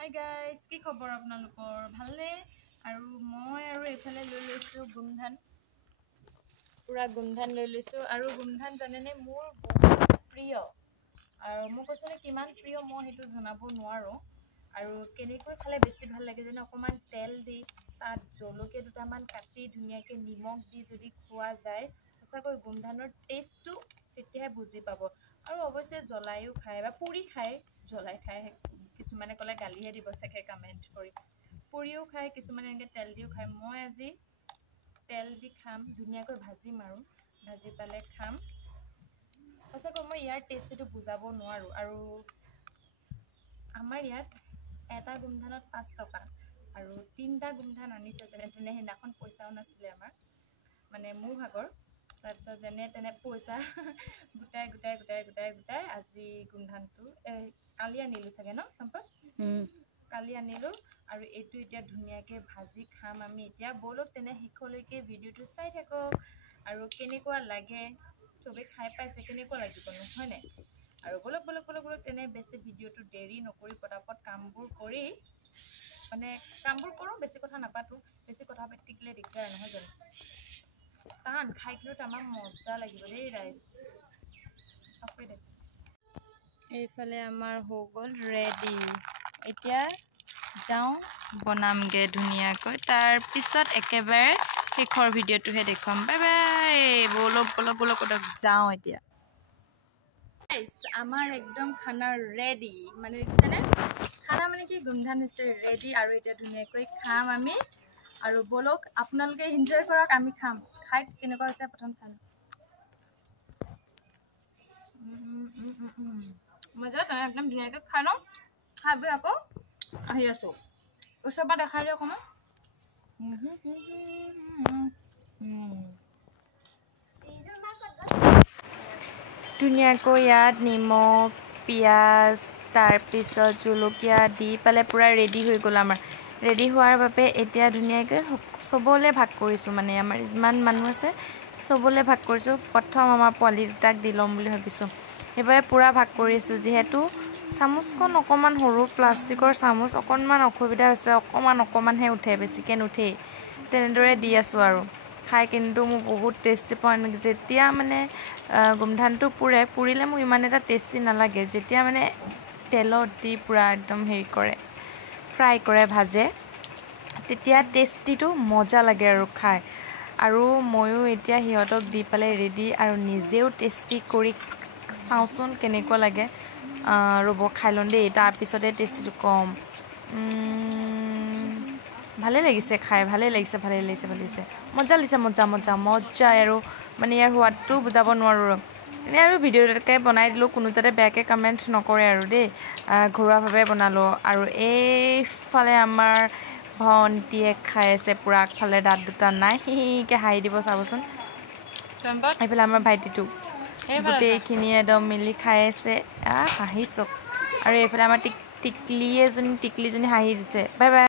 Hi guys, কি খবৰ আপোনালোকৰ ভালনে আৰু মই আৰু এফালে লৈ লৈছো গুমধান পুৰা গুমধান লৈ লৈছো আৰু গুমধান জানেনে মোৰ বহুত প্ৰিয় আৰু মই কৈছো কিমান প্ৰিয় মই হেতু জনাব নোৱাৰো আৰু কেনেকৈ খালে বেছি ভাল লাগে যেন অকমান তেল দি তাত জলকীয়া দুটামান কাটি ধুনিয়াকে নিমখ দি যদি খোৱা যায় সঁচাকৈ গুমধানৰ টেষ্টটো তেতিয়াহে বুজি পাব আৰু অৱশ্যে জ্বলাইও খায় বা পুৰি খায় জ্বলাই খায় কিছুমানে কলে গালিহে দিব চাগে কমেন্ট কৰি পুৰিও খায় কিছুমানে এনেকৈ তেল দিও খায় মই আজি তেল দি খাম ধুনীয়াকৈ ভাজি মাৰো ভাজি পালে খাম সঁচাকৈ মই ইয়াৰ টেষ্টটো বুজাব নোৱাৰো আৰু আমাৰ ইয়াত এটা গুমধানত 5 টকা আৰু 3টা গুমধান আনিছে যেনে তেনে হিনাখন পইচাও নাছিলে আমাৰ মানে মোৰ ভাগৰ তাৰপিছত যেনে তেনে পইচা গোটাই আজি গুমধানটো কালি আনিলো চাগে ন সম্পদ কালি আনিলো আৰু এইটো এতিয়া ধুনীয়াকে ভাজি খাম আমি এতিয়া বলক তেনে শেষলৈকে ভিডিওটো চাই থাকক আৰু কেনেকুৱা লাগে চবে খাই পাইছে কেনেকুৱা লাগিব নহয় নে আৰু বলক তেনে বেছি ভিডিওটো দেৰি নকৰি পটাপট কামবোৰ কৰি মানে কামবোৰ কৰো বেছি কথা নাপাতো বেছি কথা পাতিলে দিগদাৰ নহয় জানো টান খাই কিন্তু আমাৰ মজা লাগিব দেই ৰাইজ অকে দে এইফালে আমাৰ হৈ গ'ল ৰেডি এতিয়া যাও বনামগে ধুনীয়াকৈ তাৰ পিছত একেবাৰে শেষৰ ভিডিওটোহে দেখুৱাম বাই বাই বলক যাও এতিয়া গাইস আমাৰ একদম খানা ৰেডি মানে দেখিছেনে খানা মানে কি গুমধান হৈছে ৰেডি আৰু এতিয়া ধুনীয়াকৈ খাম আমি আৰু বলক আপোনালোকে এনজয় কৰক আমি খাম খাই কেনেকুৱা হৈছে প্ৰথম চাম মজা তই একদম ধুনীয়াকৈ খাই লওঁ খাই আকৌ আহি আছো ওচৰৰ পৰা দেখাই দিয়ক অকণমান ধুনীয়াকৈ ইয়াত নিমখ পিঁয়াজ তাৰপিছত জলকীয়া দি পেলাই পূৰা ৰেডি হৈ গ'ল আমাৰ ৰেডি হোৱাৰ বাবে এতিয়া ধুনীয়াকৈ চবলৈ ভাগ কৰিছোঁ মানে আমাৰ যিমান মানুহ আছে চবলৈ ভাগ কৰিছোঁ প্ৰথম আমাৰ পোৱালি দুটাক দি ল'ম বুলি ভাবিছোঁ সেইবাবে পূৰা ভাগ কৰিছোঁ যিহেতু চামুচখন অকণমান সৰু প্লাষ্টিকৰ চামুচ অকণমান অসুবিধা হৈছে অকণমানহে উঠে বেছিকৈ নুঠেই তেনেদৰে দি আছোঁ আৰু খাই কিন্তু মোৰ বহুত টেষ্টি পাওঁ যেতিয়া মানে গুমধানটো পুৰিলে মোৰ ইমান এটা টেষ্টি নালাগে যেতিয়া মানে তেলত দি পূৰা একদম হেৰি কৰে ফ্ৰাই কৰে ভাজে তেতিয়া টেষ্টিটো মজা লাগে আৰু খাই আৰু ময়ো এতিয়া সিহঁতক দি পেলাই ৰেডি আৰু নিজেও টেষ্টি কৰি চাওঁচোন কেনেকুৱা লাগে ৰ'ব খাই লওঁ দেই তাৰপিছতে টেষ্টিটো কম ভালে লাগিছে খাই ভালে লাগিছে মজা আৰু মানে ইয়াৰ সোৱাদটো বুজাব নোৱাৰোঁ এনে আৰু ভিডিঅ' এটাকে বনাই দিলোঁ কোনো যাতে বেয়াকৈ কমেণ্ট নকৰে আৰু দেই ঘৰুৱাভাৱে বনালোঁ আৰু এইফালে আমাৰ ভণ্টিয়ে খাই আছে পূৰা আগফালে দাঁত দুটা নাই হিকে হাঁহি দিব চাবচোন এইফালে আমাৰ ভাইটিটো গোটেইখিনি একদম মিলি খাই আছে হাঁহিছক আৰু এইফালে আমাৰ টিকলিজনী হাঁহি দিছে বাই বাই